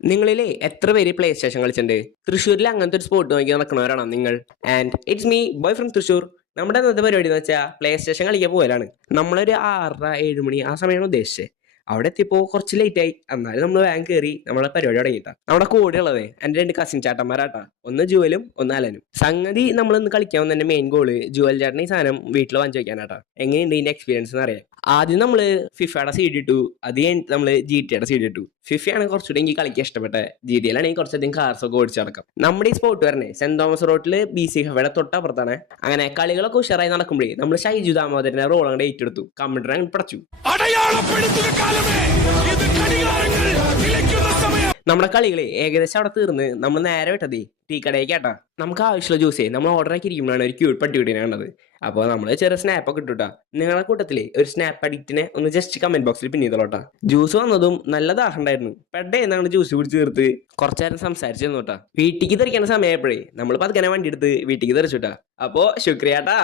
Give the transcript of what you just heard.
നിങ്ങളിലെ എത്ര പേര് പ്ലേ സ്റ്റേഷൻ കളിച്ചിട്ടുണ്ട്? തൃശ്ശൂരിൽ അങ്ങനത്തെ ഒരു സ്പോട്ട് നോക്കി നടക്കുന്നവരാണോ നിങ്ങൾ? And it's me boy from Thrissur. നമ്മുടെ ഇന്നത്തെ പരിപാടി എന്ന് വെച്ചാൽ പ്ലേ സ്റ്റേഷൻ കളിക്കാൻ പോയാലാണ്. നമ്മളൊരു 6:30-7 മണി ആ സമയമാണ് ഉദ്ദേശിച്ചത്. അവിടെ എത്തിയപ്പോൾ കുറച്ച് ലേറ്റ് ആയി. എന്നാലും നമ്മൾ വേഗം കയറി നമ്മളെ പരിപാടി തുടങ്ങിയിട്ടാ. നമ്മുടെ കൂടെ ഉള്ളത് എൻ്റെ 2 കസിൻ ചാട്ടന്മാരാട്ടാ. ഒന്ന് ജുവലും ഒന്ന് അലനും. സംഗതി നമ്മൾ ഇന്ന് കളിക്കാൻ വന്നതിന്റെ മെയിൻ ഗോള് ജുവൽ ചേട്ടൻ ഈ സാധനം വീട്ടിൽ വാങ്ങിച്ചു വെക്കാനാട്ടാ. എങ്ങനെയുണ്ട് ഇതിന്റെ എക്സ്പീരിയൻസ് എന്ന് അറിയാം. ആദ്യം നമ്മള് ഫിഫയുടെ സീഡ് ഇട്ടു, അത് കഴിഞ്ഞിട്ട് നമ്മള് GTA സീഡ് ഇട്ടു. ഫിഫയാണ് കുറച്ചുകൂടി എനിക്ക് കളിക്കാൻ ഇഷ്ടപ്പെട്ട. GTA കുറച്ചധികം കാർസ് ഒക്കെ ഓടിച്ചു നടക്കാം. നമ്മുടെ ഈ സ്പോട്ട് വരണേ സെന്റ് തോമസ് റോഡില് BC ഹവയുടെ തൊട്ടപ്പുറത്താണ്. അങ്ങനെ കളികളൊക്കെ ഉഷാറായി നടക്കുമ്പോഴേ നമ്മൾ ഷൈജു ദാമോദരന്റെ റോൾ അങ്ങോട്ട് ഏറ്റെടുത്തു. കമ്പ്യൂട്ടർ അങ്ങ് പടച്ചു. നമ്മുടെ കളികളെ ഏകദേശം അവിടെ തീർന്ന് നമ്മൾ നേരെ വിട്ടതേ ടീ കടയിലേക്കാട്ടാ. നമുക്ക് ആവശ്യമുള്ള ജ്യൂസേ നമ്മൾ ഓർഡർ ആക്കി ഇരിക്കുമ്പോഴാണ് ഒരു ക്യൂട്ട് പട്ടികുട്ടീനെ കണ്ടത്. അപ്പോൾ നമ്മൾ ചെറിയ സ്നാപ്പൊക്കെ ഇട്ടുട്ടാ. നിങ്ങളുടെ കൂട്ടത്തില് ഒരു സ്നാപ്പ് അഡിക്റ്റിനെ ഒന്ന് ജസ്റ്റ് കമന്റ് ബോക്സിൽ പിൻ ചെയ്തോട്ടാ. ജ്യൂസ് വന്നതും നല്ല ദാഹം ഉണ്ടായിരുന്നു. പെട്ടെ എന്നാണ് ജ്യൂസ് കുടിച്ച് തീർത്ത് കുറച്ചു നേരം സംസാരിച്ചു തന്നോട്ടാ. വീട്ടിലേക്ക് തെറിക്കേണ്ട സമയപ്പോഴേ നമ്മൾ പതുക്കനെ വണ്ടി എടുത്ത് വീട്ടിലേക്ക് തെറിച്ചുട്ടാ. അപ്പോ ശുക്രിയാട്ടാ.